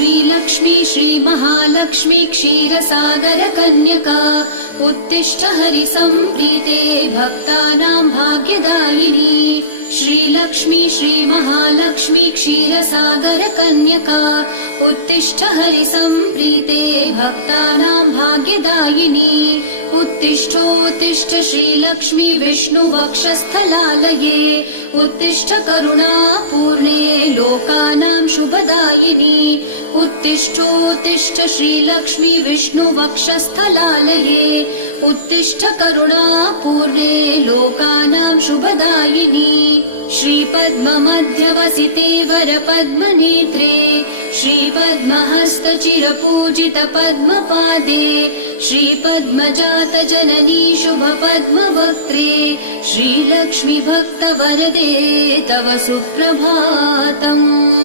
श्रीलक्ष्मी श्रीमहालक्ष्मी क्षीरसागर कन्यका उत्तिष्ठ हरिसम्प्रीते भक्तानां भाग्यदायिनी श्रीलक्ष्मी श्रीमहालक्ष्मी क्षीरसागर कन्यका उत्तिष्ठ हरिसम्प्रीते भक्तानां भाग्यदायिनी उत्तिष्ठोत्तिष्ठ श्रीलक्ष्मी विष्णुवक्षस्थलालये उत्तिष्ठ करुणापूर्णे लोकानां शुभदायिनी उत्तिष्ठोत्तिष्ठ श्रीलक्ष्मी विष्णुवक्षस्थलालये उत्तिष्ठ करुणापूर्णे लोकानां शुभदायिनी श्रीपद्ममध्यवसिते वरपद्मनेत्रे श्रीपद्महस्तचिरपूजित पद्मपादे श्रीपद्मजात जननी शुभपद्मवक्त्रे श्रीलक्ष्मी भक्तवरदे तव सुप्रभातम्।